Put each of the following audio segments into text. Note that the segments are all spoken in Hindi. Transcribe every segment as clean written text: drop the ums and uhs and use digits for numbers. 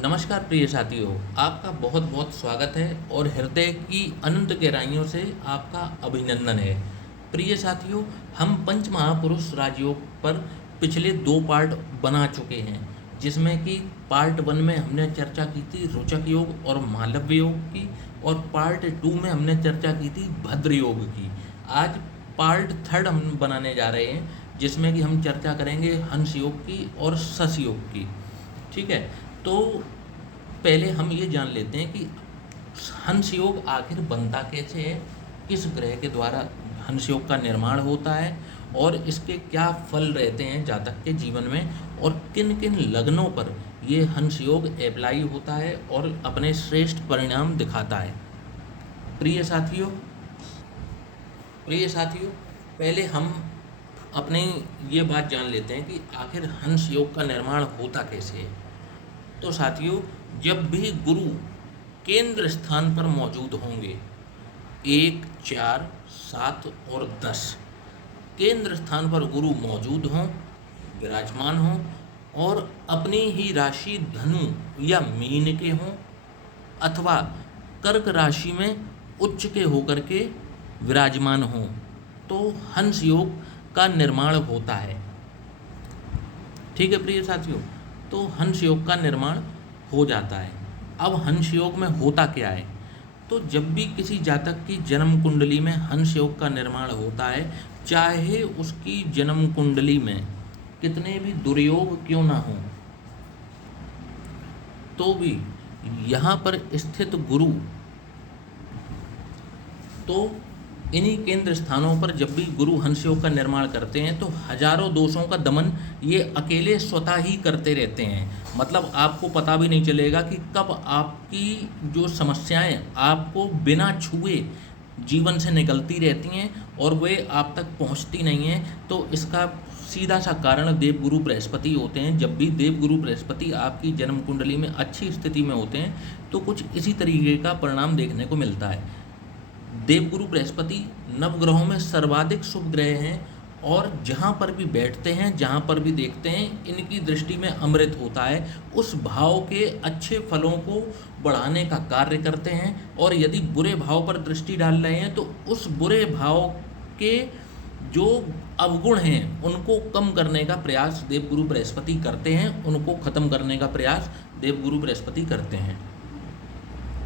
नमस्कार प्रिय साथियों, आपका बहुत बहुत स्वागत है और हृदय की अनंत गहराइयों से आपका अभिनंदन है। प्रिय साथियों, हम पंच महापुरुष राजयोग पर पिछले 2 पार्ट बना चुके हैं, जिसमें कि पार्ट 1 में हमने चर्चा की थी रोचक योग और मालव्य योग की, और पार्ट 2 में हमने चर्चा की थी भद्र योग की। आज पार्ट 3 हम बनाने जा रहे हैं, जिसमें कि हम चर्चा करेंगे हंस योग की और शश योग की। ठीक है, तो पहले हम ये जान लेते हैं कि हंस योग आखिर बनता कैसे है, किस ग्रह के द्वारा हंस योग का निर्माण होता है और इसके क्या फल रहते हैं जातक के जीवन में, और किन किन लग्नों पर ये हंस योग अप्लाई होता है और अपने श्रेष्ठ परिणाम दिखाता है। प्रिय साथियों प्रिय साथियों पहले हम अपने ये बात जान लेते हैं कि आखिर हंस योग का निर्माण होता कैसे है। तो साथियों, जब भी गुरु केंद्र स्थान पर मौजूद होंगे, 1, 4, 7 और 10 केंद्र स्थान पर गुरु मौजूद हों, विराजमान हों और अपनी ही राशि धनु या मीन के हों अथवा कर्क राशि में उच्च के होकर के विराजमान हों, तो हंस योग का निर्माण होता है। ठीक है प्रिय साथियों, तो हंस योग का निर्माण हो जाता है। अब हंस योग में होता क्या है, तो जब भी किसी जातक की जन्म कुंडली में हंस योग का निर्माण होता है, चाहे उसकी जन्म कुंडली में कितने भी दुर्योग क्यों ना हो, तो भी यहाँ पर स्थित गुरु तो इन्हीं केंद्र स्थानों पर जब भी गुरु हंस योग का निर्माण करते हैं तो हजारों दोषों का दमन ये अकेले स्वतः ही करते रहते हैं। मतलब आपको पता भी नहीं चलेगा कि कब आपकी जो समस्याएं आपको बिना छुए जीवन से निकलती रहती हैं और वे आप तक पहुंचती नहीं हैं। तो इसका सीधा सा कारण देवगुरु बृहस्पति होते हैं। जब भी देवगुरु बृहस्पति आपकी जन्म कुंडली में अच्छी स्थिति में होते हैं तो कुछ इसी तरीके का परिणाम देखने को मिलता है। देवगुरु बृहस्पति नवग्रहों में सर्वाधिक शुभ ग्रह हैं और जहाँ पर भी बैठते हैं, जहाँ पर भी देखते हैं, इनकी दृष्टि में अमृत होता है। उस भाव के अच्छे फलों को बढ़ाने का कार्य करते हैं, और यदि बुरे भाव पर दृष्टि डाल रहे हैं तो उस बुरे भाव के जो अवगुण हैं उनको कम करने का प्रयास देवगुरु बृहस्पति करते हैं, उनको खत्म करने का प्रयास देवगुरु बृहस्पति करते हैं।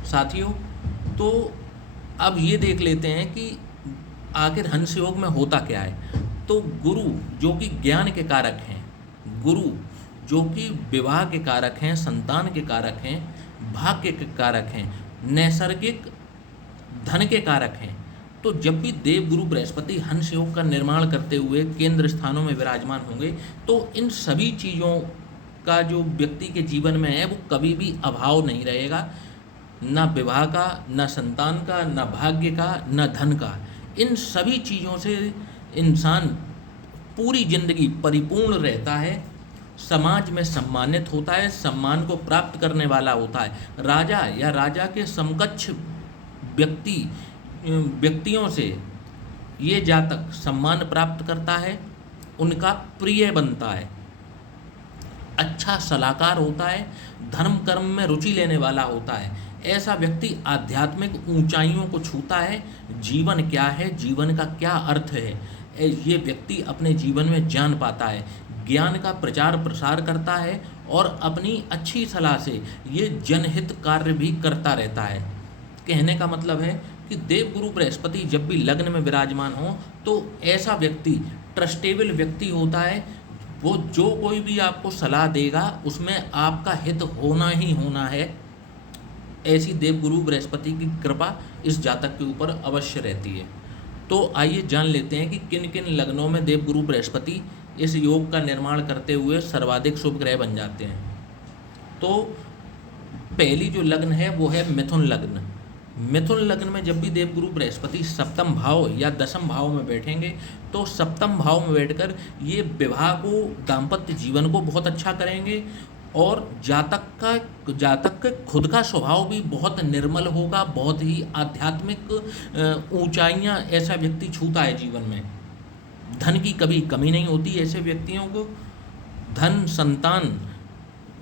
साथियों, तो अब ये देख लेते हैं कि आखिर हंस योग में होता क्या है। तो गुरु जो कि ज्ञान के कारक हैं, गुरु जो कि विवाह के कारक हैं, संतान के कारक हैं, भाग्य के कारक हैं, नैसर्गिक धन के कारक हैं। तो जब भी देवगुरु बृहस्पति हंस योग का निर्माण करते हुए केंद्र स्थानों में विराजमान होंगे तो इन सभी चीज़ों का जो व्यक्ति के जीवन में है वो कभी भी अभाव नहीं रहेगा, ना विवाह का, ना संतान का, ना भाग्य का, ना धन का। इन सभी चीज़ों से इंसान पूरी जिंदगी परिपूर्ण रहता है, समाज में सम्मानित होता है, सम्मान को प्राप्त करने वाला होता है। राजा या राजा के समकक्ष व्यक्तियों से ये जातक सम्मान प्राप्त करता है, उनका प्रिय बनता है, अच्छा सलाहकार होता है, धर्म कर्म में रुचि लेने वाला होता है। ऐसा व्यक्ति आध्यात्मिक ऊंचाइयों को छूता है। जीवन क्या है, जीवन का क्या अर्थ है, ये व्यक्ति अपने जीवन में जान पाता है, ज्ञान का प्रचार प्रसार करता है और अपनी अच्छी सलाह से ये जनहित कार्य भी करता रहता है। कहने का मतलब है कि देवगुरु बृहस्पति जब भी लग्न में विराजमान हो तो ऐसा व्यक्ति ट्रस्टेबल व्यक्ति होता है। वो जो कोई भी आपको सलाह देगा उसमें आपका हित होना ही होना है। ऐसी देवगुरु बृहस्पति की कृपा इस जातक के ऊपर अवश्य रहती है। तो आइए जान लेते हैं कि किन किन लग्नों में देवगुरु बृहस्पति इस योग का निर्माण करते हुए सर्वाधिक शुभ ग्रह बन जाते हैं। तो पहली जो लग्न है वो है मिथुन लग्न। मिथुन लग्न में जब भी देवगुरु बृहस्पति सप्तम भाव या दसम भाव में बैठेंगे तो सप्तम भाव में बैठकर ये विवाह को, दाम्पत्य जीवन को बहुत अच्छा करेंगे, और जातक का खुद का स्वभाव भी बहुत निर्मल होगा, बहुत ही आध्यात्मिक ऊंचाइयां ऐसा व्यक्ति छूता है जीवन में। धन की कभी कमी नहीं होती ऐसे व्यक्तियों को। धन, संतान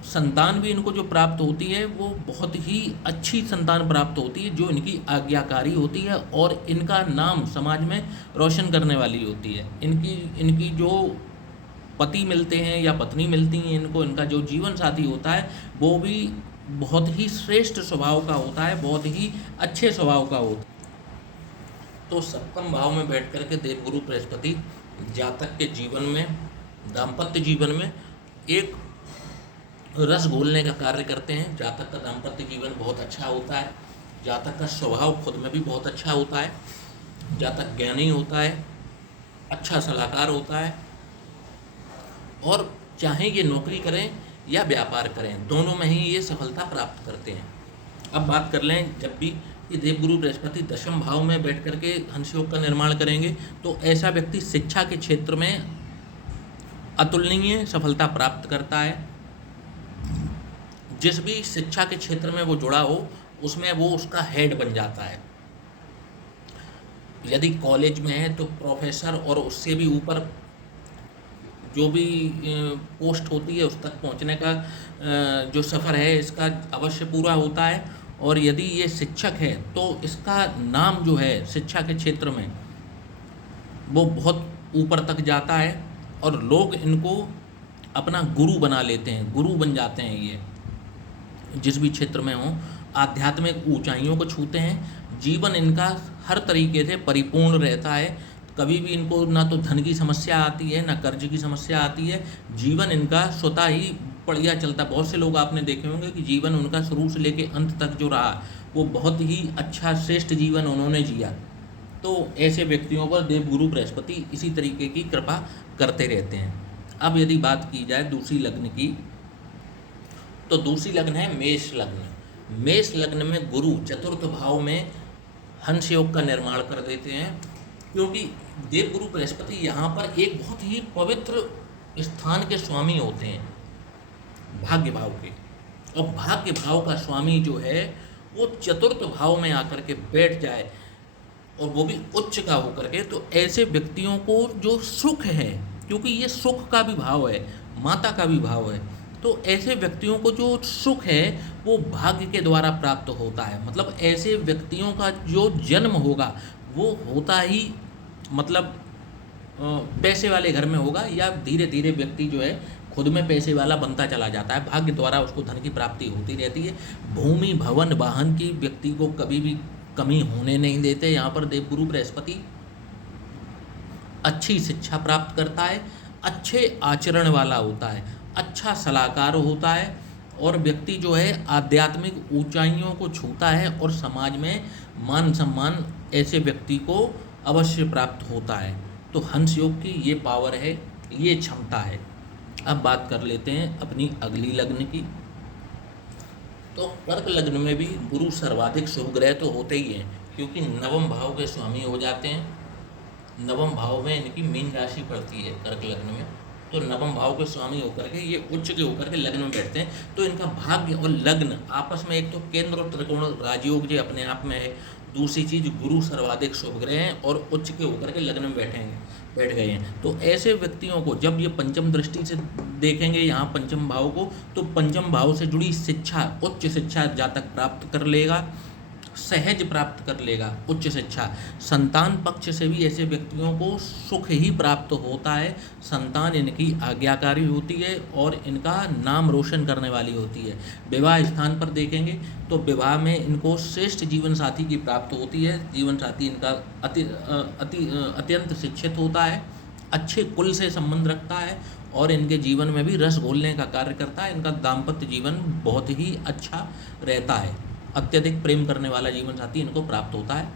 संतान भी इनको जो प्राप्त होती है वो बहुत ही अच्छी संतान प्राप्त होती है, जो इनकी आज्ञाकारी होती है और इनका नाम समाज में रोशन करने वाली होती है। इनकी इनकी जो पति मिलते हैं या पत्नी मिलती हैं इनको, इनका जो जीवन साथी होता है वो भी बहुत ही श्रेष्ठ स्वभाव का होता है, बहुत ही अच्छे स्वभाव का होता है। तो सप्तम भाव में बैठ कर के देवगुरु बृहस्पति जातक के जीवन में, दाम्पत्य जीवन में एक रस घोलने का कार्य करते हैं। जातक का दाम्पत्य जीवन बहुत अच्छा होता है, जातक का स्वभाव खुद में भी बहुत अच्छा होता है, जातक ज्ञानी होता है, अच्छा सलाहकार होता है, और चाहे ये नौकरी करें या व्यापार करें, दोनों में ही ये सफलता प्राप्त करते हैं। अब बात कर लें जब भी कि देवगुरु बृहस्पति दशम भाव में बैठ करके हंस योग का निर्माण करेंगे तो ऐसा व्यक्ति शिक्षा के क्षेत्र में अतुलनीय सफलता प्राप्त करता है। जिस भी शिक्षा के क्षेत्र में वो जुड़ा हो उसमें वो उसका हेड बन जाता है। यदि कॉलेज में है तो प्रोफेसर, और उससे भी ऊपर जो भी पोस्ट होती है उस तक पहुंचने का जो सफ़र है इसका अवश्य पूरा होता है। और यदि ये शिक्षक है तो इसका नाम जो है शिक्षा के क्षेत्र में वो बहुत ऊपर तक जाता है और लोग इनको अपना गुरु बना लेते हैं, गुरु बन जाते हैं। ये जिस भी क्षेत्र में हो आध्यात्मिक ऊंचाइयों को छूते हैं। जीवन इनका हर तरीके से परिपूर्ण रहता है, कभी भी इनको ना तो धन की समस्या आती है ना कर्ज की समस्या आती है। जीवन इनका स्वतः ही बढ़िया चलता। बहुत से लोग आपने देखे होंगे कि जीवन उनका शुरू से लेके अंत तक जो रहा वो बहुत ही अच्छा श्रेष्ठ जीवन उन्होंने जिया। तो ऐसे व्यक्तियों पर देवगुरु बृहस्पति इसी तरीके की कृपा करते रहते हैं। अब यदि बात की जाए दूसरी लग्न की, तो दूसरी लग्न है मेष लग्न। मेष लग्न में गुरु चतुर्थ भाव में हंस योग का निर्माण कर देते हैं, क्योंकि देवगुरु बृहस्पति यहाँ पर एक बहुत ही पवित्र स्थान के स्वामी होते हैं, भाग्य भाव के। और भाग्य भाव का स्वामी जो है वो चतुर्थ भाव में आकर के बैठ जाए और वो भी उच्च का होकर के, तो ऐसे व्यक्तियों को जो सुख है, क्योंकि ये सुख का भी भाव है, माता का भी भाव है, तो ऐसे व्यक्तियों को जो सुख है वो भाग्य के द्वारा प्राप्त होता है। मतलब ऐसे व्यक्तियों का जो जन्म होगा वो होता ही मतलब पैसे वाले घर में होगा, या धीरे धीरे व्यक्ति जो है खुद में पैसे वाला बनता चला जाता है। भाग्य द्वारा उसको धन की प्राप्ति होती रहती है। भूमि भवन वाहन की व्यक्ति को कभी भी कमी होने नहीं देते। यहाँ पर देवगुरु बृहस्पति अच्छी शिक्षा प्राप्त करता है, अच्छे आचरण वाला होता है, अच्छा सलाहकार होता है, और व्यक्ति जो है आध्यात्मिक ऊंचाइयों को छूता है और समाज में मान सम्मान ऐसे व्यक्ति को अवश्य प्राप्त होता है। तो हंस योग की ये पावर है, ये क्षमता है। अब बात कर लेते हैं अपनी अगली लग्न की। तो कर्क लग्न में भी गुरु सर्वाधिक शुभ ग्रह तो होते ही हैं, क्योंकि नवम भाव के स्वामी हो जाते हैं। नवम भाव में इनकी मीन राशि पड़ती है कर्क लग्न में, तो नवम भाव के स्वामी होकर के ये उच्च के होकर के लग्न में बैठते हैं। तो इनका भाग्य और लग्न आपस में, एक तो केंद्र और त्रिकोण राजयोग जो अपने आप में है, दूसरी चीज गुरु सर्वाधिक शुभ ग्रह हैं और उच्च के होकर के लग्न में बैठ गए हैं। तो ऐसे व्यक्तियों को जब ये पंचम दृष्टि से देखेंगे यहाँ पंचम भाव को, तो पंचम भाव से जुड़ी शिक्षा, उच्च शिक्षा जातक प्राप्त कर लेगा, सहज प्राप्त कर लेगा उच्च शिक्षा। संतान पक्ष से भी ऐसे व्यक्तियों को सुख ही प्राप्त होता है। संतान इनकी आज्ञाकारी होती है और इनका नाम रोशन करने वाली होती है। विवाह स्थान पर देखेंगे तो विवाह में इनको श्रेष्ठ जीवन साथी की प्राप्त होती है। जीवन साथी इनका अत्यंत शिक्षित होता है, अच्छे कुल से संबंध रखता है और इनके जीवन में भी रस घोलने का कार्य करता है। इनका दाम्पत्य जीवन बहुत ही अच्छा रहता है। अत्यधिक प्रेम करने वाला जीवन साथी इनको प्राप्त होता है।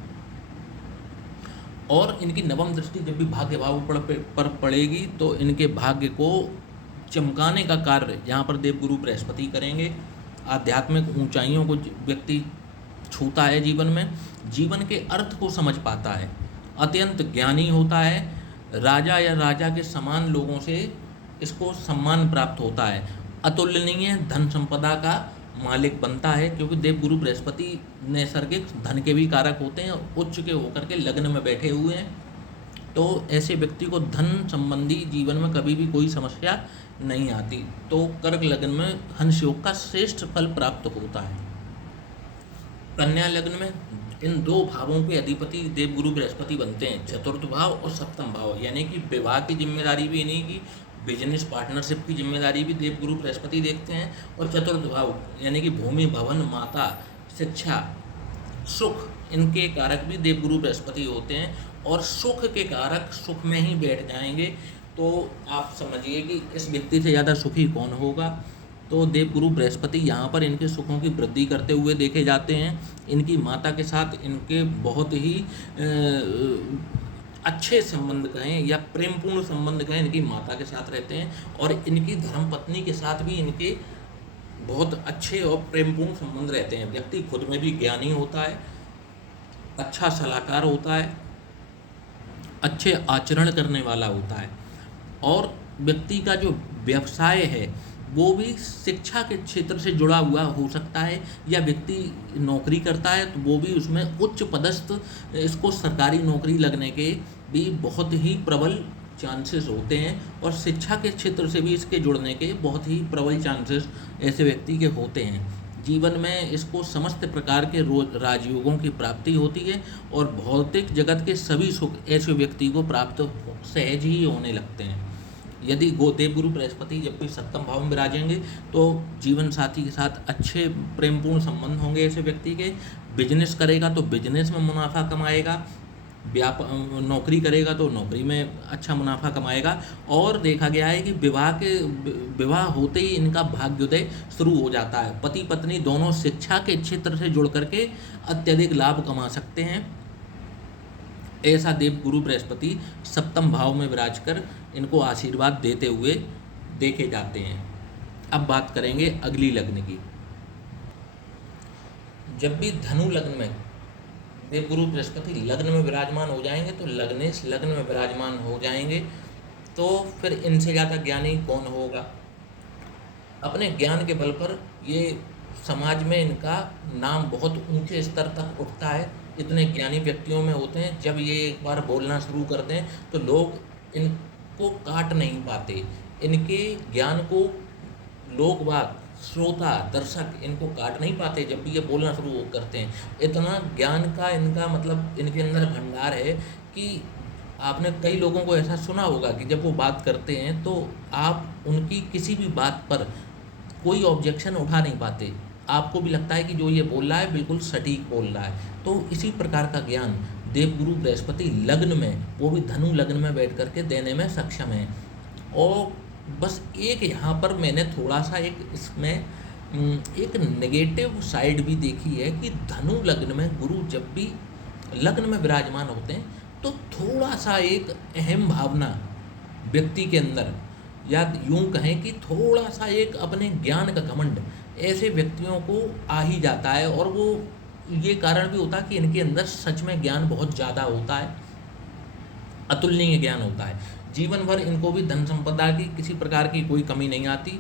और इनकी नवम दृष्टि जब भी भाग्य भाव पर पड़ेगी तो इनके भाग्य को चमकाने का कार्य यहाँ पर देवगुरु बृहस्पति करेंगे। आध्यात्मिक ऊंचाइयों को व्यक्ति छूता है, जीवन में जीवन के अर्थ को समझ पाता है, अत्यंत ज्ञानी होता है, राजा या राजा के समान लोगों से इसको सम्मान प्राप्त होता है, अतुलनीय धन संपदा का मालिक बनता है, क्योंकि देवगुरु बृहस्पति नैसर्गिक धन के भी कारक होते हैं और उच्च के होकर के लग्न में बैठे हुए हैं। तो ऐसे व्यक्ति को धन संबंधी जीवन में कभी भी कोई समस्या नहीं आती। तो कर्क लग्न में हंस योग का श्रेष्ठ फल प्राप्त होता है। कन्या लग्न में इन दो भावों के अधिपति देवगुरु बृहस्पति बनते हैं, चतुर्थ भाव और सप्तम भाव, यानी कि विवाह की जिम्मेदारी भी इन्हीं की, बिजनेस पार्टनरशिप की जिम्मेदारी भी देवगुरु बृहस्पति देखते हैं। और चतुर्थ भाव यानी कि भूमि, भवन, माता, शिक्षा, सुख, इनके कारक भी देवगुरु बृहस्पति होते हैं। और सुख के कारक सुख में ही बैठ जाएंगे, तो आप समझिए कि इस व्यक्ति से ज़्यादा सुखी कौन होगा। तो देवगुरु बृहस्पति यहाँ पर इनके सुखों की वृद्धि करते हुए देखे जाते हैं। इनकी माता के साथ इनके बहुत ही अच्छे संबंध कहें या प्रेमपूर्ण संबंध कहें, इनकी माता के साथ रहते हैं। और इनकी धर्मपत्नी के साथ भी इनके बहुत अच्छे और प्रेमपूर्ण संबंध रहते हैं। व्यक्ति खुद में भी ज्ञानी होता है, अच्छा सलाहकार होता है, अच्छे आचरण करने वाला होता है। और व्यक्ति का जो व्यवसाय है वो भी शिक्षा के क्षेत्र से जुड़ा हुआ हो सकता है, या व्यक्ति नौकरी करता है तो वो भी उसमें उच्च पदस्थ, इसको सरकारी नौकरी लगने के भी बहुत ही प्रबल चांसेस होते हैं। और शिक्षा के क्षेत्र से भी इसके जुड़ने के बहुत ही प्रबल चांसेस ऐसे व्यक्ति के होते हैं। जीवन में इसको समस्त प्रकार के राजयोगों की प्राप्ति होती है और भौतिक जगत के सभी सुख ऐसे व्यक्ति को प्राप्त सहज ही होने लगते हैं। यदि देवगुरु बृहस्पति जब भी सप्तम भाव में विराजेंगे तो जीवन साथी के साथ अच्छे प्रेमपूर्ण संबंध होंगे ऐसे व्यक्ति के। बिजनेस करेगा तो बिजनेस में मुनाफा कमाएगा, नौकरी करेगा तो नौकरी में अच्छा मुनाफा कमाएगा। और देखा गया है कि विवाह होते ही इनका भाग्योदय शुरू हो जाता है। पति पत्नी दोनों शिक्षा के क्षेत्र से जुड़ करके अत्यधिक लाभ कमा सकते हैं। ऐसा देवगुरु बृहस्पति सप्तम भाव में विराज कर इनको आशीर्वाद देते हुए देखे जाते हैं। अब बात करेंगे अगली लग्न की। जब भी धनु लग्न में देवगुरु बृहस्पति लग्न में विराजमान हो जाएंगे तो लग्नेश लग्न में विराजमान हो जाएंगे, तो फिर इनसे ज़्यादा ज्ञानी कौन होगा। अपने ज्ञान के बल पर ये समाज में इनका नाम बहुत ऊंचे स्तर तक उठता है। इतने ज्ञानी व्यक्तियों में होते हैं, जब ये एक बार बोलना शुरू करते हैं तो लोग इनको काट नहीं पाते। इनके ज्ञान को लोग बाग, श्रोता, दर्शक इनको काट नहीं पाते जब भी ये बोलना शुरू करते हैं। इतना ज्ञान का इनका मतलब इनके अंदर भंडार है कि आपने कई लोगों को ऐसा सुना होगा कि जब वो बात करते हैं तो आप उनकी किसी भी बात पर कोई ऑब्जेक्शन उठा नहीं पाते। आपको भी लगता है कि जो ये बोल रहा है बिल्कुल सटीक बोल रहा है। तो इसी प्रकार का ज्ञान देवगुरु बृहस्पति लग्न में, वो भी धनु लग्न में बैठ करके देने में सक्षम है। और बस एक यहाँ पर मैंने थोड़ा सा इसमें एक नेगेटिव साइड भी देखी है कि धनु लग्न में गुरु जब भी लग्न में विराजमान होते हैं तो थोड़ा सा एक अहम भावना व्यक्ति के अंदर, या यूं कहें कि थोड़ा सा एक अपने ज्ञान का घमंड ऐसे व्यक्तियों को आ ही जाता है। और वो ये कारण भी होता है कि इनके अंदर सच में ज्ञान बहुत ज़्यादा होता है, अतुलनीय ज्ञान होता है। जीवन भर इनको भी धन संपदा की किसी प्रकार की कोई कमी नहीं आती।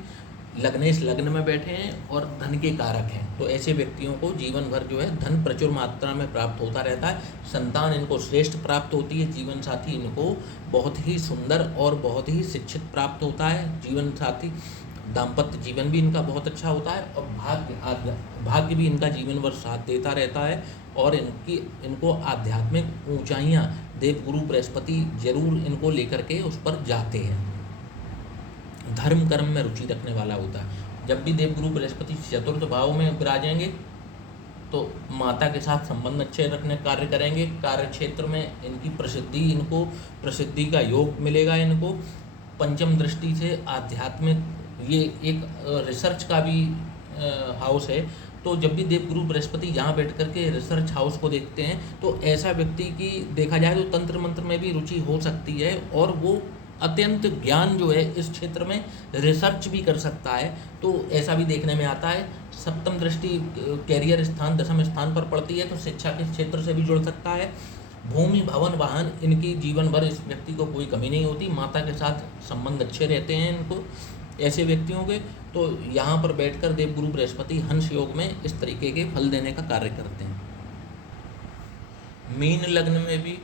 लग्नेश लग्न में बैठे हैं और धन के कारक हैं, तो ऐसे व्यक्तियों को जीवन भर जो है धन प्रचुर मात्रा में प्राप्त होता रहता है। संतान इनको श्रेष्ठ प्राप्त होती है। जीवन साथी इनको बहुत ही सुंदर और बहुत ही शिक्षित प्राप्त होता है। जीवन साथी, दाम्पत्य जीवन भी इनका बहुत अच्छा होता है और भाग्य भी इनका जीवन भर साथ देता रहता है। और इनको आध्यात्मिक ऊंचाइयां देवगुरु बृहस्पति जरूर इनको लेकर के उस पर जाते हैं। धर्म कर्म में रुचि रखने वाला होता है। जब भी देवगुरु बृहस्पति चतुर्थ भाव में विराजेंगे तो माता के साथ संबंध अच्छे रखने कार्य करेंगे। कार्य क्षेत्र में इनको प्रसिद्धि का योग मिलेगा। इनको पंचम दृष्टि से आध्यात्मिक, ये एक रिसर्च का भी हाउस है, तो जब भी देवगुरु बृहस्पति यहाँ बैठ कर के रिसर्च हाउस को देखते हैं तो ऐसा व्यक्ति की देखा जाए तो तंत्र मंत्र में भी रुचि हो सकती है और वो अत्यंत ज्ञान जो है इस क्षेत्र में रिसर्च भी कर सकता है। तो ऐसा भी देखने में आता है। सप्तम दृष्टि कैरियर स्थान, दशम स्थान पर पड़ती है तो शिक्षा के क्षेत्र से भी जुड़ सकता है। भूमि, भवन, वाहन, इनकी जीवन भर इस व्यक्ति को कोई कमी नहीं होती। माता के साथ संबंध अच्छे रहते हैं इनको, ऐसे व्यक्तियों के। तो यहाँ पर बैठकर देवगुरु बृहस्पति हंस योग में इस तरीके के फल देने का कार्य करते हैं। मीन लग्न में भी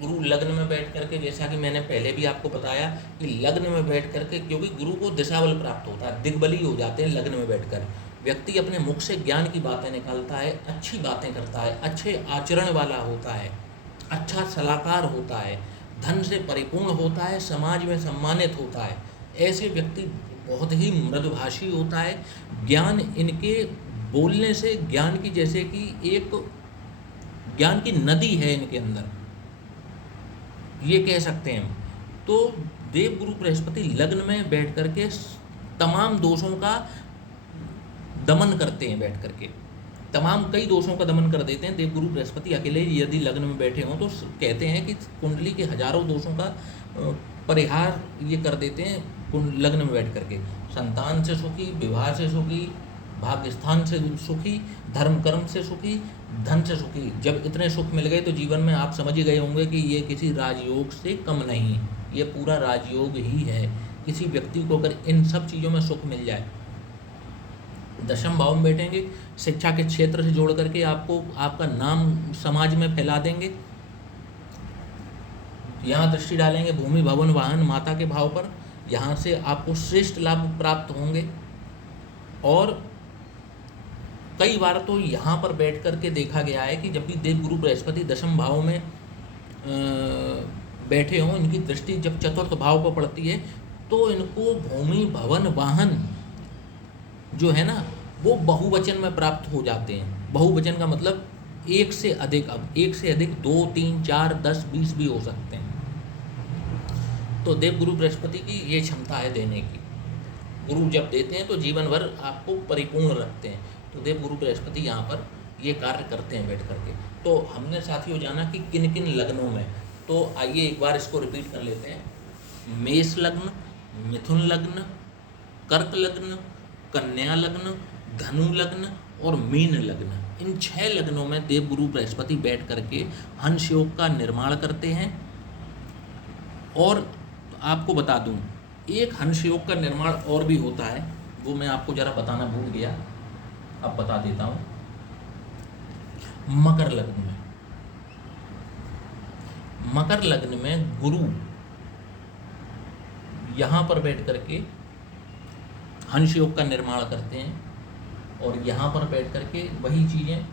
गुरु लग्न में बैठ करके, जैसा कि मैंने पहले भी आपको बताया कि लग्न में बैठ करके, क्योंकि गुरु को दिशा बल प्राप्त होता है, दिग्बली हो जाते हैं लग्न में बैठकर। व्यक्ति अपने मुख से ज्ञान की बातें निकालता है, अच्छी बातें करता है, अच्छे आचरण वाला होता है, अच्छा सलाहकार होता है, धन से परिपूर्ण होता है, समाज में सम्मानित होता है। ऐसे व्यक्ति बहुत ही मृदुभाषी होता है। ज्ञान इनके बोलने से, ज्ञान की जैसे कि एक ज्ञान की नदी है इनके अंदर, ये कह सकते हैं हम। तो देवगुरु बृहस्पति लग्न में बैठ करके तमाम दोषों का दमन करते हैं, बैठ करके तमाम कई दोषों का दमन कर देते हैं। देवगुरु बृहस्पति अकेले यदि लग्न में बैठे हों तो कहते हैं कि कुंडली के हजारों दोषों का परिहार ये कर देते हैं लग्न में बैठ करके। संतान से सुखी, विवाह से सुखी, भाग्य स्थान से सुखी, धर्म कर्म से सुखी, धन से सुखी। जब इतने सुख मिल गए तो जीवन में आप समझ ही गए होंगे कि ये किसी राजयोग से कम नहीं, ये पूरा राजयोग ही है। किसी व्यक्ति को अगर इन सब चीज़ों में सुख मिल जाए, दशम भाव में बैठेंगे, शिक्षा के क्षेत्र से जोड़ करके आपको आपका नाम समाज में फैला देंगे। यहाँ दृष्टि डालेंगे भूमि भवन वाहन माता के भाव पर, यहाँ से आपको श्रेष्ठ लाभ प्राप्त होंगे। और कई बार तो यहाँ पर बैठ करके देखा गया है कि जब भी देवगुरु बृहस्पति दशम भाव में बैठे हों, इनकी दृष्टि जब चतुर्थ भाव पर पड़ती है तो इनको भूमि भवन वाहन जो है ना वो बहुवचन में प्राप्त हो जाते हैं। बहुवचन का मतलब एक से अधिक, अब एक से अधिक 2, 3, 4, 10, 20 भी हो सकते हैं। तो देवगुरु बृहस्पति की ये क्षमता है देने की। गुरु जब देते हैं तो जीवन भर आपको परिपूर्ण रखते हैं। तो देवगुरु बृहस्पति यहाँ पर ये कार्य करते हैं बैठ करके। तो हमने साथियों जाना कि किन किन लग्नों में, तो आइए एक बार इसको रिपीट कर लेते हैं। मेष लग्न, मिथुन लग्न, कर्क लग्न, कन्या लग्न, धनु लग्न और मीन लग्न, इन 6 लग्नों में देवगुरु बृहस्पति बैठ करके हंस योग का निर्माण करते हैं। और आपको बता दूं, एक हंस योग का निर्माण और भी होता है, वो मैं आपको जरा बताना भूल गया, अब बता देता हूं। मकर लग्न में, मकर लग्न में गुरु यहाँ पर बैठ करके हंस योग का निर्माण करते हैं। और यहाँ पर बैठ करके वही चीज़ें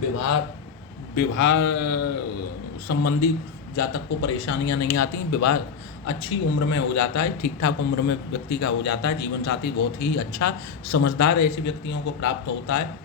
विवाह संबंधी जातक को परेशानियां नहीं आती, विवाह अच्छी उम्र में हो जाता है, ठीक ठाक उम्र में व्यक्ति का हो जाता है, जीवन साथी बहुत ही अच्छा समझदार ऐसे व्यक्तियों को प्राप्त होता है।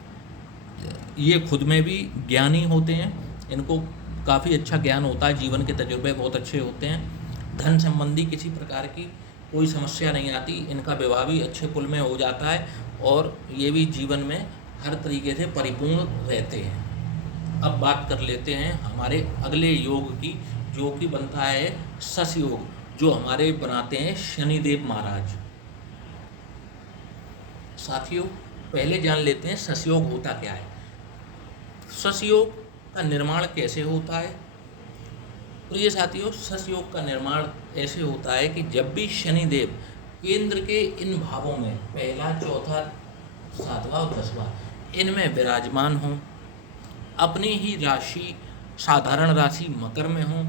ये खुद में भी ज्ञानी होते हैं, इनको काफ़ी अच्छा ज्ञान होता है, जीवन के तजुर्बे बहुत अच्छे होते हैं। धन संबंधी किसी प्रकार की कोई समस्या नहीं आती, इनका विवाह भी अच्छे कुल में हो जाता है और ये भी जीवन में हर तरीके से परिपूर्ण रहते हैं। अब बात कर लेते हैं हमारे अगले योग की, जो कि बनता है शश योग, जो हमारे बनाते हैं शनिदेव महाराज। साथियों पहले जान लेते हैं शश योग होता क्या है, शश योग का निर्माण कैसे होता है। प्रिय साथियों, शश योग का निर्माण ऐसे होता है कि जब भी शनिदेव केंद्र के इन भावों में पहला, चौथा, 7वां और 10वां इनमें विराजमान हों, अपनी ही राशि साधारण राशि मकर में हों,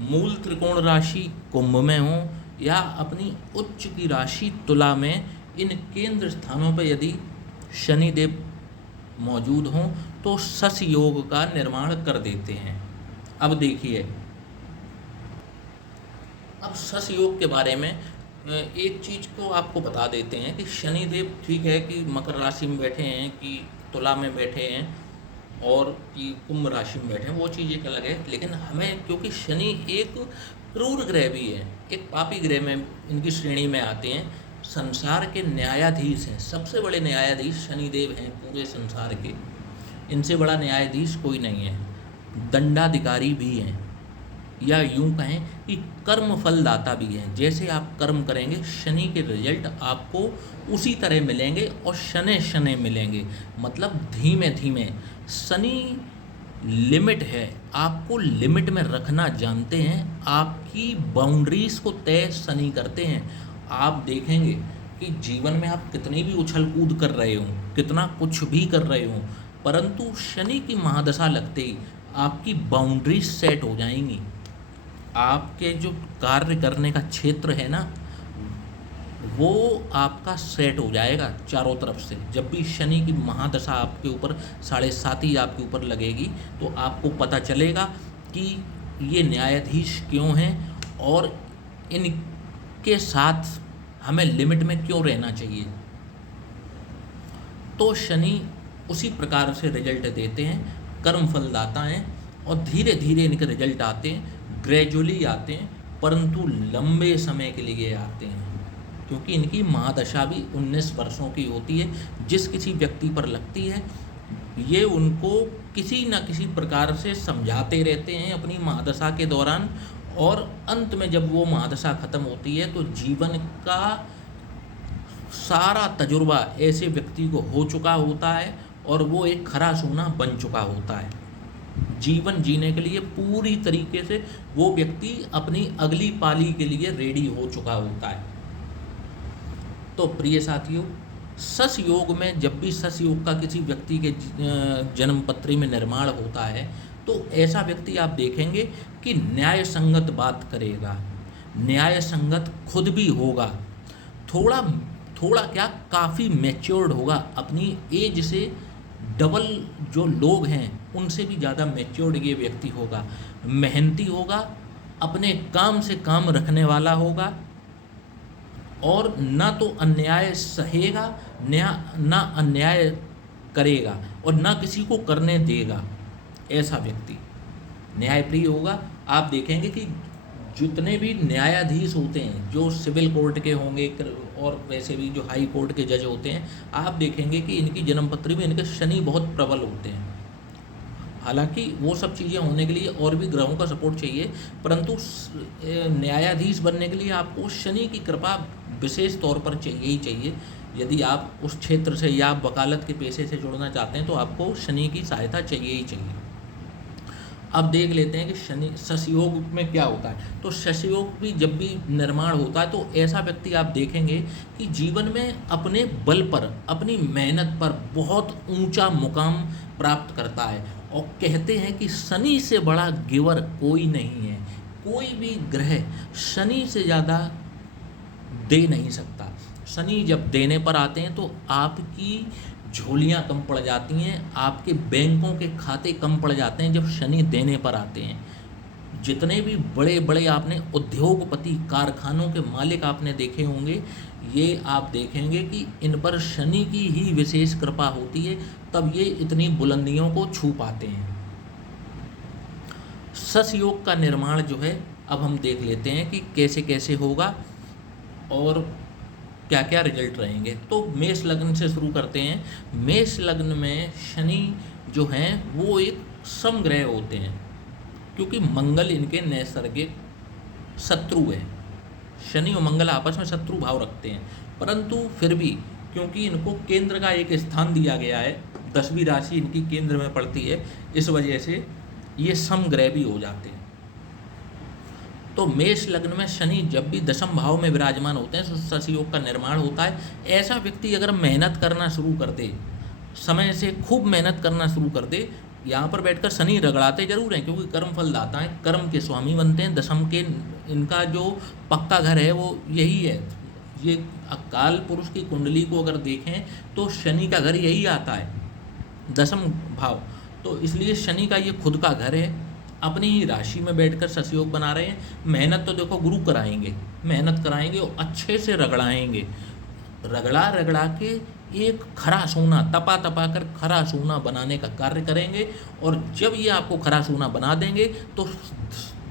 मूल त्रिकोण राशि कुंभ में हों या अपनी उच्च की राशि तुला में, इन केंद्र स्थानों पर यदि शनिदेव मौजूद हों तो शश योग का निर्माण कर देते हैं। अब देखिए, अब शश योग के बारे में एक चीज़ को आपको बता देते हैं कि शनिदेव ठीक है कि मकर राशि में बैठे हैं कि तुला में बैठे हैं और कि कुंभ राशि में बैठे हैं, वो चीज़ एक अलग है। लेकिन हमें, क्योंकि शनि एक क्रूर ग्रह भी है, एक पापी ग्रह में इनकी श्रेणी में आते हैं, संसार के न्यायाधीश हैं, सबसे बड़े न्यायाधीश शनिदेव हैं पूरे संसार के, इनसे बड़ा न्यायाधीश कोई नहीं है, दंडाधिकारी भी हैं, या यूं कहें कि कर्म फलदाता भी हैं। जैसे आप कर्म करेंगे शनि के रिजल्ट आपको उसी तरह मिलेंगे और शनै शनै मिलेंगे, मतलब धीमे धीमे। शनि लिमिट है, आपको लिमिट में रखना जानते हैं, आपकी बाउंड्रीज को तय शनि करते हैं। आप देखेंगे कि जीवन में आप कितनी भी उछल कूद कर रहे हो, कितना कुछ भी कर रहे हो, परंतु शनि की महादशा लगते ही आपकी बाउंड्रीज सेट हो जाएंगी। आपके जो कार्य करने का क्षेत्र है ना, वो आपका सेट हो जाएगा चारों तरफ से। जब भी शनि की महादशा आपके ऊपर 7.5 आपके ऊपर लगेगी, तो आपको पता चलेगा कि ये न्यायाधीश क्यों हैं और इनके साथ हमें लिमिट में क्यों रहना चाहिए। तो शनि उसी प्रकार से रिजल्ट देते हैं, कर्म फलदाता हैं, और धीरे धीरे इनके रिजल्ट आते हैं, ग्रेजुअली आते हैं, परंतु लंबे समय के लिए आते हैं, क्योंकि इनकी महादशा भी 19 वर्षों की होती है। जिस किसी व्यक्ति पर लगती है, ये उनको किसी न किसी प्रकार से समझाते रहते हैं अपनी महादशा के दौरान, और अंत में जब वो महादशा खत्म होती है तो जीवन का सारा तजुर्बा ऐसे व्यक्ति को हो चुका होता है और वो एक खरा सोना बन चुका होता है। जीवन जीने के लिए पूरी तरीके से वो व्यक्ति अपनी अगली पाली के लिए रेडी हो चुका होता है। तो प्रिय साथियों, सस योग में जब भी सस योग का किसी व्यक्ति के जन्म पत्री में निर्माण होता है, तो ऐसा व्यक्ति आप देखेंगे कि न्याय संगत बात करेगा, न्याय संगत खुद भी होगा, थोड़ा थोड़ा क्या काफ़ी मैच्योर्ड होगा, अपनी एज से डबल जो लोग हैं उनसे भी ज़्यादा मैच्योर्ड ये व्यक्ति होगा, मेहनती होगा, अपने काम से काम रखने वाला होगा, और ना तो अन्याय सहेगा, ना अन्याय करेगा, और ना किसी को करने देगा। ऐसा व्यक्ति न्यायप्रिय होगा। आप देखेंगे कि जितने भी न्यायाधीश होते हैं, जो सिविल कोर्ट के होंगे और वैसे भी जो हाई कोर्ट के जज होते हैं, आप देखेंगे कि इनकी जन्मपत्री में इनके शनि बहुत प्रबल होते हैं। हालांकि वो सब चीज़ें होने के लिए और भी ग्रहों का सपोर्ट चाहिए, परंतु न्यायाधीश बनने के लिए आपको शनि की कृपा विशेष तौर पर चाहिए ही चाहिए। यदि आप उस क्षेत्र से या आप वकालत के पेशे से जुड़ना चाहते हैं, तो आपको शनि की सहायता चाहिए ही चाहिए। अब देख लेते हैं कि शनि ससयोग में क्या होता है। तो ससयोग भी जब भी निर्माण होता है, तो ऐसा व्यक्ति आप देखेंगे कि जीवन में अपने बल पर, अपनी मेहनत पर बहुत ऊंचा मुकाम प्राप्त करता है। और कहते हैं कि शनि से बड़ा गिवर कोई नहीं है, कोई भी ग्रह शनि से ज़्यादा दे नहीं सकता। शनि जब देने पर आते हैं तो आपकी झोलियाँ कम पड़ जाती हैं, आपके बैंकों के खाते कम पड़ जाते हैं जब शनि देने पर आते हैं। जितने भी बड़े बड़े आपने उद्योगपति, कारखानों के मालिक आपने देखे होंगे, ये आप देखेंगे कि इन पर शनि की ही विशेष कृपा होती है, तब ये इतनी बुलंदियों को छू पाते हैं। सस योग का निर्माण जो है, अब हम देख लेते हैं कि कैसे कैसे होगा और क्या क्या रिजल्ट रहेंगे। तो मेष लग्न से शुरू करते हैं। मेष लग्न में शनि जो हैं वो एक समग्रह होते हैं, क्योंकि मंगल इनके नैसर्गिक शत्रु है। शनि और मंगल आपस में शत्रु भाव रखते हैं, परंतु फिर भी क्योंकि इनको केंद्र का एक स्थान दिया गया है, 10वीं राशि इनकी केंद्र में पड़ती है, इस वजह से ये समग्रह भी हो जाते हैं। तो मेष लग्न में शनि जब भी दशम भाव में विराजमान होते हैं, तो सस योग का निर्माण होता है। ऐसा व्यक्ति अगर मेहनत करना शुरू कर दे, समय से खूब मेहनत करना शुरू कर दे, यहाँ पर बैठकर शनि रगड़ाते जरूर हैं, क्योंकि कर्म फल दाता है, कर्म के स्वामी बनते हैं। दशम के इनका जो पक्का घर है वो यही है। ये अकाल पुरुष की कुंडली को अगर देखें तो शनि का घर यही आता है, दशम भाव। तो इसलिए शनि का ये खुद का घर है, अपनी ही राशि में बैठकर ससयोग बना रहे हैं। मेहनत तो देखो गुरु कराएंगे, मेहनत कराएंगे और अच्छे से रगड़ाएंगे, रगड़ा रगड़ा के एक खरा सोना, तपा तपा कर खरा सोना बनाने का कार्य करेंगे। और जब ये आपको खरा सोना बना देंगे तो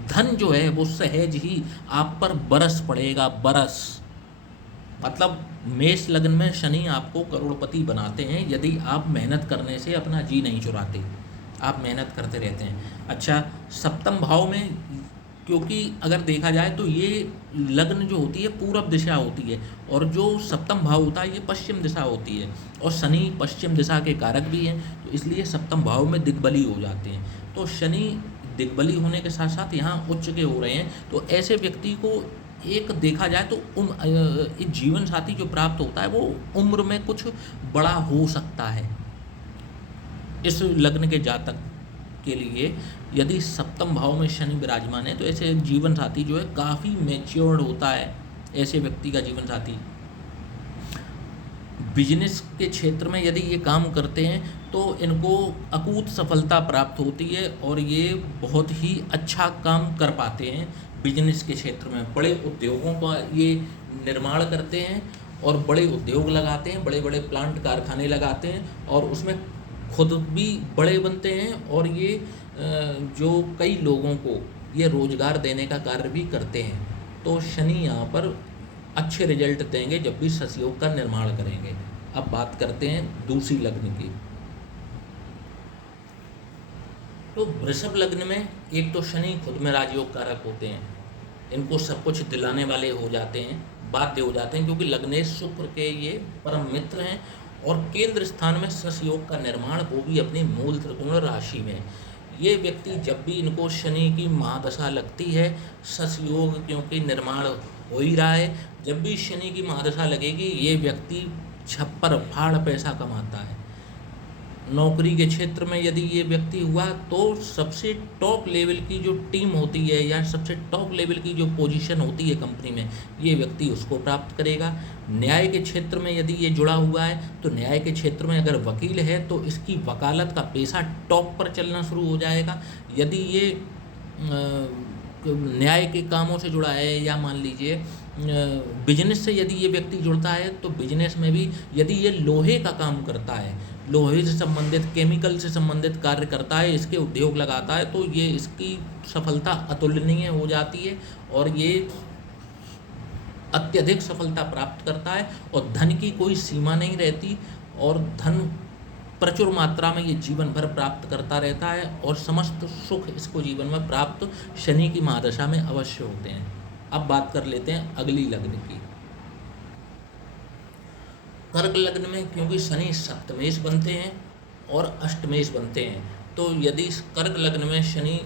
धन जो है वो सहज ही आप पर बरस पड़ेगा, बरस। मतलब मेष लग्न में शनि आपको करोड़पति बनाते हैं, यदि आप मेहनत करने से अपना जी नहीं चुराते, आप मेहनत करते रहते हैं। अच्छा, सप्तम भाव में, क्योंकि अगर देखा जाए तो ये लग्न जो होती है पूरब दिशा होती है, और जो सप्तम भाव होता है ये पश्चिम दिशा होती है, और शनि पश्चिम दिशा के कारक भी हैं, तो इसलिए सप्तम भाव में दिग्बली हो जाते हैं। तो शनि दिग्बली होने के साथ साथ यहाँ उच्च के हो रहे हैं, तो ऐसे व्यक्ति को एक देखा जाए तो एक जीवन साथी जो प्राप्त होता है वो उम्र में कुछ बड़ा हो सकता है इस लग्न के जातक के लिए यदि सप्तम भाव में शनि विराजमान है तो ऐसे जीवन साथी जो है काफ़ी मैच्योर्ड होता है। ऐसे व्यक्ति का जीवन साथी बिजनेस के क्षेत्र में यदि ये काम करते हैं तो इनको अकूत सफलता प्राप्त होती है और ये बहुत ही अच्छा काम कर पाते हैं। बिजनेस के क्षेत्र में बड़े उद्योगों का ये निर्माण करते हैं और बड़े उद्योग लगाते हैं, बड़े बड़े प्लांट कारखाने लगाते हैं और उसमें खुद भी बड़े बनते हैं और ये जो कई लोगों को ये रोजगार देने का कार्य भी करते हैं। तो शनि यहाँ पर अच्छे रिजल्ट देंगे जब भी ससयोग का निर्माण करेंगे। अब बात करते हैं दूसरी लग्न की। तो वृषभ लग्न में एक तो शनि खुद में राजयोग कारक होते हैं, इनको सब कुछ दिलाने वाले हो जाते हैं, बाध्य हो जाते हैं, क्योंकि लग्नेश शुक्र के ये परम मित्र हैं और केंद्र स्थान में ससयोग का निर्माण वो भी अपनी मूल त्रिकोण राशि में। ये व्यक्ति जब भी इनको शनि की महादशा लगती है, ससयोग क्योंकि निर्माण हो ही रहा है, जब भी शनि की महादशा लगेगी ये व्यक्ति छप्पर फाड़ पैसा कमाता है। नौकरी के क्षेत्र में यदि ये व्यक्ति हुआ तो सबसे टॉप लेवल की जो टीम होती है या सबसे टॉप लेवल की जो पोजीशन होती है कंपनी में, ये व्यक्ति उसको प्राप्त करेगा। न्याय के क्षेत्र में यदि ये जुड़ा हुआ है तो न्याय के क्षेत्र में अगर वकील है तो इसकी वकालत का पेशा टॉप पर चलना शुरू हो जाएगा। यदि ये न्याय के कामों से जुड़ा है या मान लीजिए बिजनेस से यदि ये व्यक्ति जुड़ता है तो बिजनेस में भी यदि ये लोहे का काम करता है, लोहे से संबंधित केमिकल से संबंधित कार्य करता है, इसके उद्योग लगाता है, तो ये इसकी सफलता अतुलनीय हो जाती है और ये अत्यधिक सफलता प्राप्त करता है और धन की कोई सीमा नहीं रहती और धन प्रचुर मात्रा में ये जीवन भर प्राप्त करता रहता है और समस्त सुख इसको जीवन में प्राप्त शनि की महादशा में अवश्य होते हैं। अब बात कर लेते हैं अगली लग्न की। कर्क लग्न में क्योंकि शनि सप्तमेश बनते हैं और अष्टमेश बनते हैं, तो यदि कर्क लग्न में शनि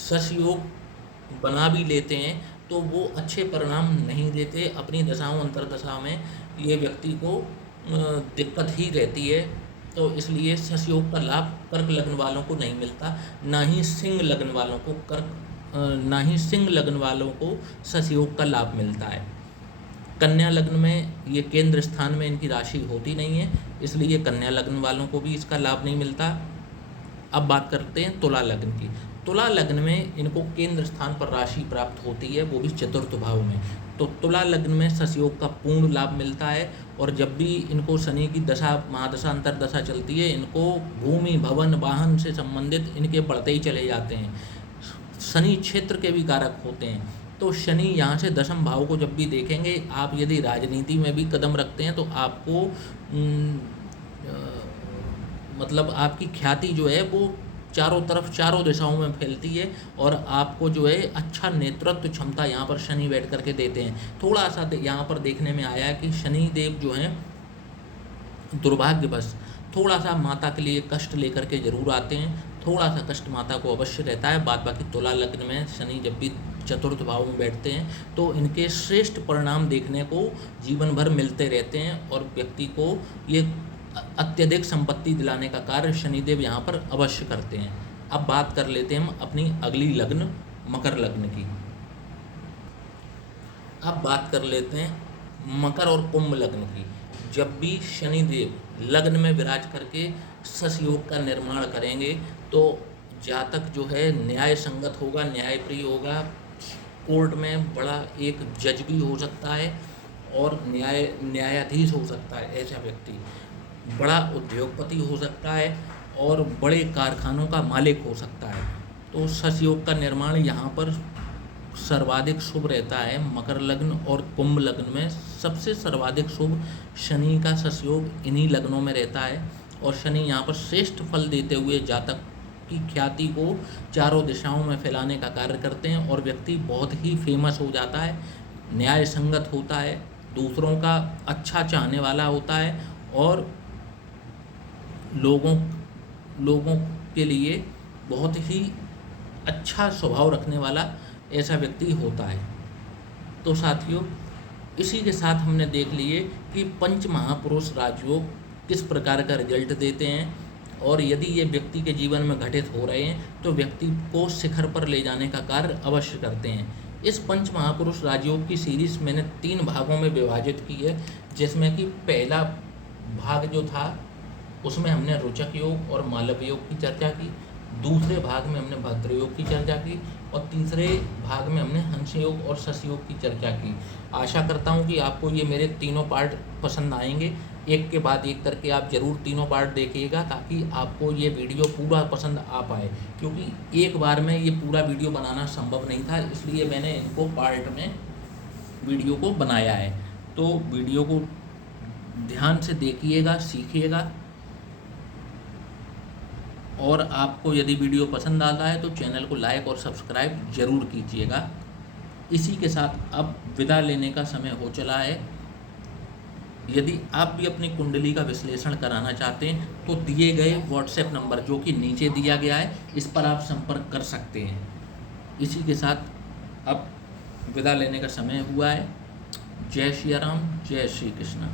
ससयोग बना भी लेते हैं तो वो अच्छे परिणाम नहीं देते। अपनी दशाओं अंतर्दशा में ये व्यक्ति को दिक्कत ही रहती है, तो इसलिए ससयोग का लाभ कर्क लग्न वालों को नहीं मिलता। ना ही सिंह लग्न वालों को ससयोग का लाभ मिलता है। कन्या लग्न में ये केंद्र स्थान में इनकी राशि होती नहीं है, इसलिए कन्या लग्न वालों को भी इसका लाभ नहीं मिलता। अब बात करते हैं तुला लग्न की। तुला लग्न में इनको केंद्र स्थान पर राशि प्राप्त होती है, वो भी चतुर्थ भाव में। तो तुला लग्न में ससयोग का पूर्ण लाभ मिलता है और जब भी इनको शनि की दशा महादशा अंतरदशा चलती है, इनको भूमि भवन वाहन से संबंधित इनके बढ़ते ही चले जाते हैं। शनि क्षेत्र के भी कारक होते हैं, तो शनि यहाँ से दशम भाव को जब भी देखेंगे, आप यदि राजनीति में भी कदम रखते हैं तो आपको मतलब आपकी ख्याति जो है वो चारों तरफ चारों दिशाओं में फैलती है और आपको जो है अच्छा नेतृत्व क्षमता यहाँ पर शनि बैठ करके देते हैं। थोड़ा सा यहाँ पर देखने में आया है कि शनि देव जो हैं दुर्भाग्यवश थोड़ा सा माता के लिए कष्ट लेकर के जरूर आते हैं, थोड़ा सा कष्ट माता को अवश्य रहता है। बाद बाकी तुला लग्न में शनि जब भी चतुर्थ भाव में बैठते हैं तो इनके श्रेष्ठ परिणाम देखने को जीवन भर मिलते रहते हैं और व्यक्ति को ये अत्यधिक संपत्ति दिलाने का कार्य शनिदेव यहाँ पर अवश्य करते हैं। अब बात कर लेते हैं हम अपनी अगली लग्न मकर लग्न की। अब बात कर लेते हैं मकर और कुंभ लग्न की। जब भी शनिदेव लग्न में विराज करके ससयोग का निर्माण करेंगे तो जातक जो है न्याय संगत होगा, न्यायप्रिय होगा, कोर्ट में बड़ा एक जज भी हो सकता है और न्यायाधीश हो सकता है। ऐसा व्यक्ति बड़ा उद्योगपति हो सकता है और बड़े कारखानों का मालिक हो सकता है। तो ससयोग का निर्माण यहाँ पर सर्वाधिक शुभ रहता है। मकर लग्न और कुंभ लग्न में सबसे सर्वाधिक शुभ शनि का ससयोग इन्हीं लग्नों में रहता है और शनि यहाँ पर श्रेष्ठ फल देते हुए जातक की ख्याति को चारों दिशाओं में फैलाने का कार्य करते हैं और व्यक्ति बहुत ही फेमस हो जाता है, न्याय संगत होता है, दूसरों का अच्छा चाहने वाला होता है और लोगों के लिए बहुत ही अच्छा स्वभाव रखने वाला ऐसा व्यक्ति होता है। तो साथियों, इसी के साथ हमने देख लिए कि पंच महापुरुष राजयोग किस प्रकार का रिजल्ट देते हैं और यदि ये व्यक्ति के जीवन में घटित हो रहे हैं तो व्यक्ति को शिखर पर ले जाने का कार्य अवश्य करते हैं। इस पंच महापुरुष राजयोग की सीरीज मैंने 3 भागों में विभाजित की है, जिसमें कि पहला भाग जो था उसमें हमने रोचक योग और मालव योग की चर्चा की, दूसरे भाग में हमने भद्र योग की चर्चा की और तीसरे भाग में हमने हंस योग और शश योग की चर्चा की। आशा करता हूँ कि आपको ये मेरे तीनों पार्ट पसंद आएंगे। एक के बाद एक करके आप ज़रूर तीनों पार्ट देखिएगा ताकि आपको ये वीडियो पूरा पसंद आ पाए, क्योंकि एक बार में ये पूरा वीडियो बनाना संभव नहीं था, इसलिए मैंने इनको पार्ट में वीडियो को बनाया है। तो वीडियो को ध्यान से देखिएगा, सीखिएगा, और आपको यदि वीडियो पसंद आता है तो चैनल को लाइक और सब्सक्राइब ज़रूर कीजिएगा। इसी के साथ अब विदा लेने का समय हो चला है। यदि आप भी अपनी कुंडली का विश्लेषण कराना चाहते हैं तो दिए गए व्हाट्सएप नंबर जो कि नीचे दिया गया है, इस पर आप संपर्क कर सकते हैं। इसी के साथ अब विदा लेने का समय हुआ है। जय श्री राम, जय श्री कृष्ण।